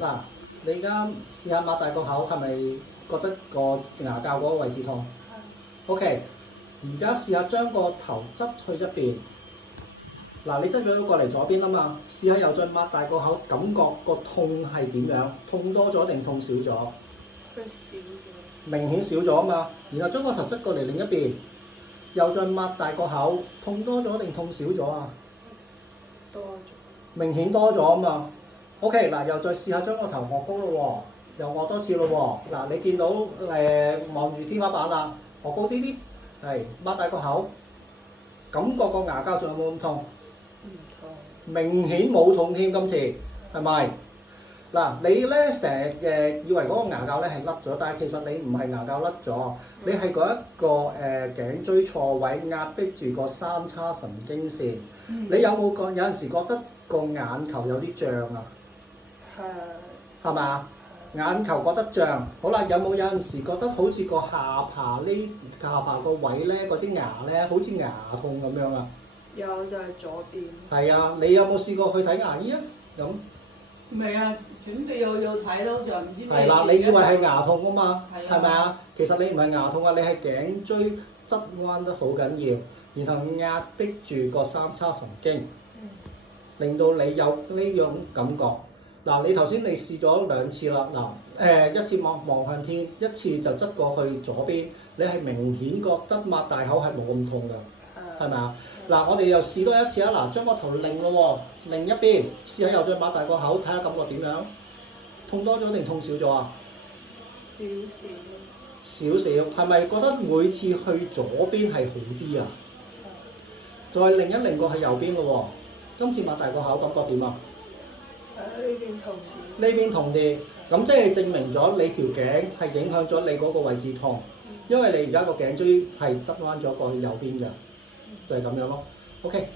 嗱，你而家試下擘大個口，係咪覺得個牙骹嗰個位置痛？OK，而家試下將個頭側去一邊。嗱，你側咗過嚟左邊啊嘛，試下又再擘大個口，感覺個痛係點樣？痛多咗定痛少咗？佢少咗。明顯少咗啊嘛。然後將個頭側過嚟另一邊，又再擘大個口，痛多咗定痛少咗啊？多咗。明顯多咗啊嘛。OK，嗱，又再試下將個頭臥高咯喎，又臥多次咯喎。嗱，你見到望住天花板啦，臥高啲啲，係擘大個口，感覺個牙骹仲有冇咁痛？唔痛。明顯冇痛添，今次係咪？嗱，你咧成日以為嗰個牙骹咧係甩咗，但係其實你唔係牙骹甩咗，你係嗰一個頸椎錯位壓迫住個三叉神經線。你有冇有陣時覺得個眼球有啲脹啊？係咪啊？眼球覺得脹，好啦，有冇陣時覺得好似個下巴個位咧，嗰啲牙咧好似牙痛咁樣啊？有就係左邊。係啊，你有冇試過去睇牙醫啊？咁未啊，準備要睇咯，就唔知咩事。係啦，你以為係牙痛啊嘛？係啊係咪啊？其實你唔係牙痛啊，你係頸椎側彎得好緊要，然後壓迫住個三叉神經，令到你有呢種感覺。嗱，你頭先你試咗兩次啦，嗱，一次望向天，一次就側過去左邊，你係明顯覺得擘大口係冇咁痛㗎，係咪啊？嗱，我哋又試多一次啊！嗱，將個頭擰咯喎，另一邊試下又再擘大個口，睇下感覺點樣？痛多咗定痛少咗啊？少少。少少，係咪覺得每次去左邊係好啲啊？再擰一擰過去右邊咯喎，今次擘大個口感覺點啊？呢邊痛啲。呢邊痛啲，咁即係證明咗你條頸係影響咗你嗰個位置痛，因為你而家個頸椎係側彎咗過去右邊嘅，就係咁樣咯。OK。